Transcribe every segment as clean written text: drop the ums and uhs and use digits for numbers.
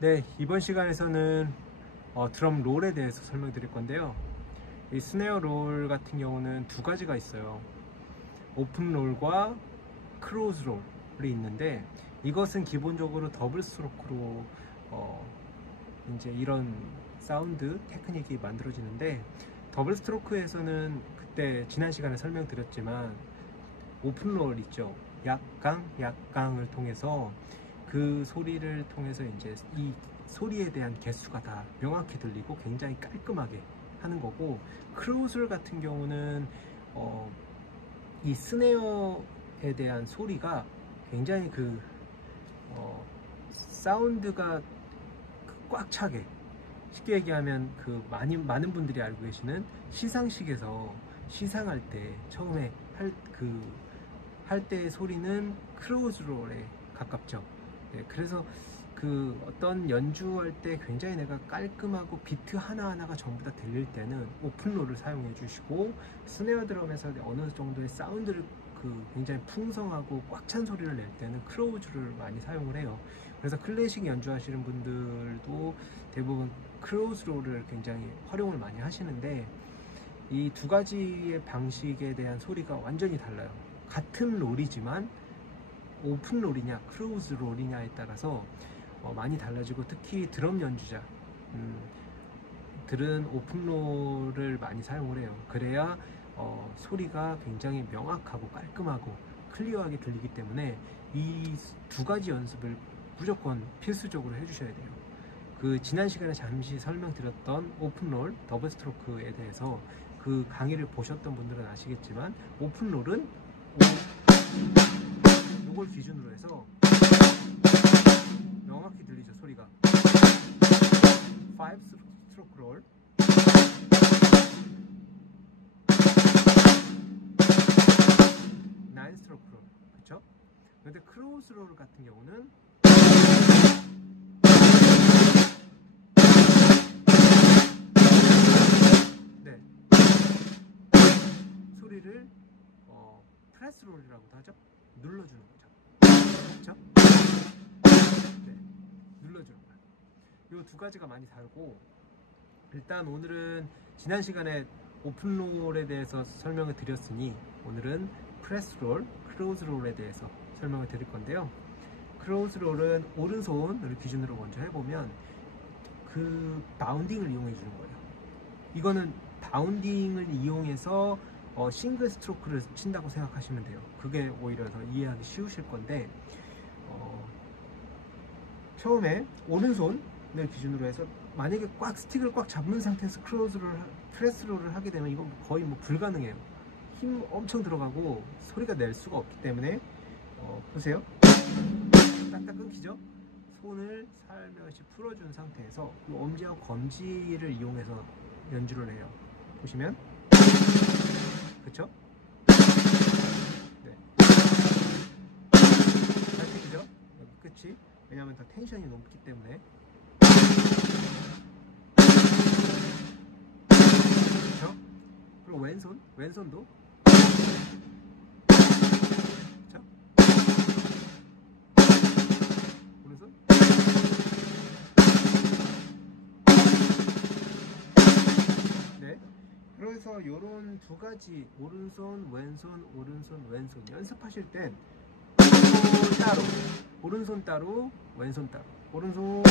네, 이번 시간에서는 드럼 롤에 대해서 설명드릴 건데요. 이 스네어 롤 같은 경우는 두 가지가 있어요. 오픈 롤과 크로즈 롤이 있는데, 이것은 기본적으로 더블 스트로크로 이제 이런 사운드 테크닉이 만들어지는데, 더블 스트로크에서는 그때 지난 시간에 설명드렸지만 오픈 롤 있죠. 약강을 통해서 그 소리를 통해서 이제 이 소리에 대한 개수가 다 명확히 들리고 굉장히 깔끔하게 하는 거고, 크로즈 같은 경우는 이 스네어에 대한 소리가 굉장히 사운드가 꽉 차게, 쉽게 얘기하면 많은 분들이 알고 계시는 시상식에서 시상할 때 처음에 할 때의 소리는 크로즈 롤에 가깝죠. 네, 그래서 어떤 연주할 때 굉장히 내가 깔끔하고 비트 하나하나가 전부 다 들릴 때는 오픈 롤을 사용해 주시고, 스네어 드럼에서 어느 정도의 사운드를 굉장히 풍성하고 꽉 찬 소리를 낼 때는 크로즈를 많이 사용을 해요. 그래서 클래식 연주하시는 분들도 대부분 크로즈 롤을 굉장히 활용을 많이 하시는데, 이 두 가지의 방식에 대한 소리가 완전히 달라요. 같은 롤이지만 오픈 롤이냐 크로즈 롤이냐에 따라서 많이 달라지고, 특히 드럼 연주자 들은 오픈 롤을 많이 사용을 해요. 그래야 소리가 굉장히 명확하고 깔끔하고 클리어하게 들리기 때문에 이 두 가지 연습을 무조건 필수적으로 해주셔야 돼요. 지난 시간에 잠시 설명드렸던 오픈 롤, 더블 스트로크에 대해서 그 강의를 보셨던 분들은 아시겠지만, 오픈 롤은 이걸 기준으로 해서 명확히 들리죠, 소리가. 5 스트로크 롤, 9 스트로크 롤, 그쵸? 근데 크로즈 롤 같은 경우는 네, 소리를 프레스 롤이라고도 하죠. 눌러주는 거죠. 그쵸? 네, 눌러주는 거야. 이 두 가지가 많이 다르고, 일단 오늘은 지난 시간에 오픈 롤에 대해서 설명을 드렸으니 오늘은 프레스 롤, 크로즈 롤에 대해서 설명을 드릴 건데요. 크로즈 롤은 오른손을 기준으로 먼저 해보면 바운딩을 이용해 주는 거예요. 이거는 바운딩을 이용해서 싱글 스트로크를 친다고 생각하시면 돼요. 그게 오히려 더 이해하기 쉬우실 건데, 처음에 오른손을 기준으로 해서 만약에 스틱을 꽉 잡는 상태에서 프레스 롤을 하게 되면 이건 거의 불가능해요. 힘 엄청 들어가고 소리가 낼 수가 없기 때문에, 보세요. 딱딱 끊기죠? 손을 살며시 풀어준 상태에서 이 엄지와 검지를 이용해서 연주를 해요. 보시면, 그쵸? 네. 잘 들리죠? 여기 끝이. 왜냐하면 더 텐션이 높기 때문에. 그쵸? 그리고 왼손도. 그쵸? 오른손. 네. 그래서 요런 두 가지, 오른손, 왼손 연습하실 땐 오른손 따로, 왼손 따로, 오른손.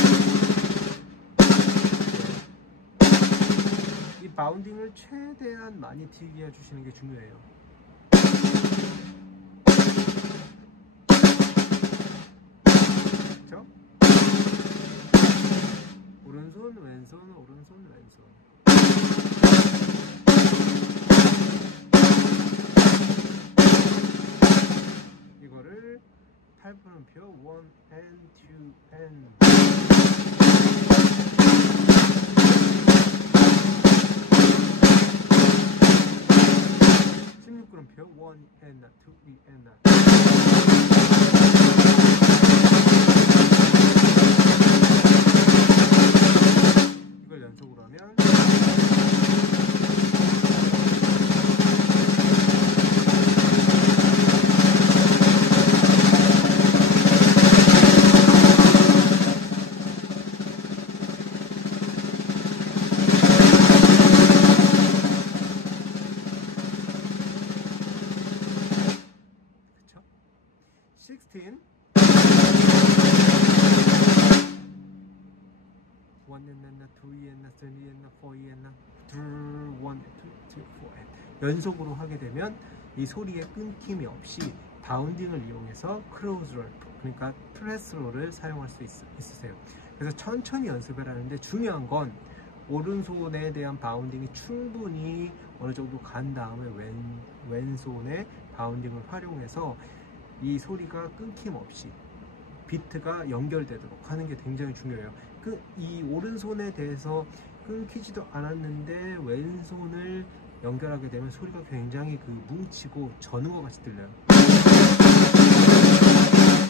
이 바운딩을 최대한 많이 튀게 해주시는 게 중요해요. 그렇죠? 오른손, 왼손. 이거를 8분음표 1 and 2 and 16분음표 1 and 2 and 이걸 연속으로 하면 연속으로 하게 되면 이 소리에 끊김이 없이 바운딩을 이용해서 크로즈 롤, 그러니까 프레스 롤을 사용할 수 있으세요. 그래서 천천히 연습을 하는데 중요한 건 오른손에 대한 바운딩이 충분히 어느 정도 간 다음에 왼손의 바운딩을 활용해서 이 소리가 끊김없이 비트가 연결되도록 하는 게 굉장히 중요해요. 이 오른손에 대해서 끊기지도 않았는데 왼손을 연결하게 되면 소리가 굉장히 뭉치고 저는 것 같이 들려요.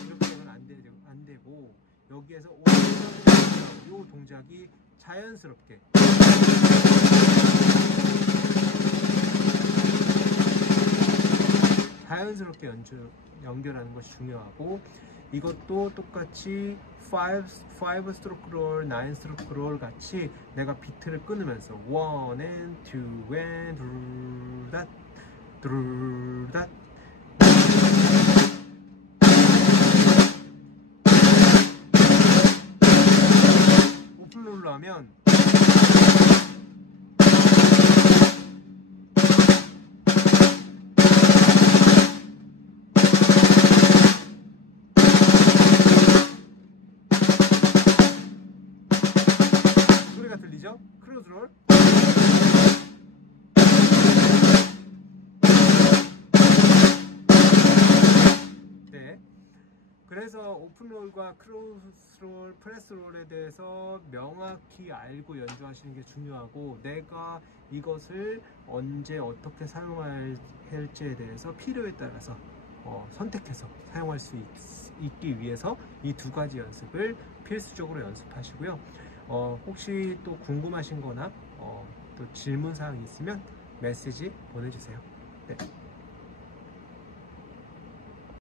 이렇게 되면 안 되고 여기에서 오른손 이 동작이 자연스럽게 연결하는 것이 중요하고, 이것도 똑같이 5 스트로크 롤, 9 스트로크 롤 같이 내가 비트를 끊으면서 1 and 2 and 둘닷 둘닷 오픈 롤로 하면 소리가 들리죠? 크로즈 롤. 네. 그래서 오픈롤과 크로스롤, 프레스롤에 대해서 명확히 알고 연주하시는 게 중요하고, 내가 이것을 언제 어떻게 사용할지에 대해서 필요에 따라서 선택해서 사용할 수 있기 위해서 이 두 가지 연습을 필수적으로 연습하시고요. 혹시 또 궁금하신 거나 또 질문사항이 있으면 메시지 보내주세요. 네.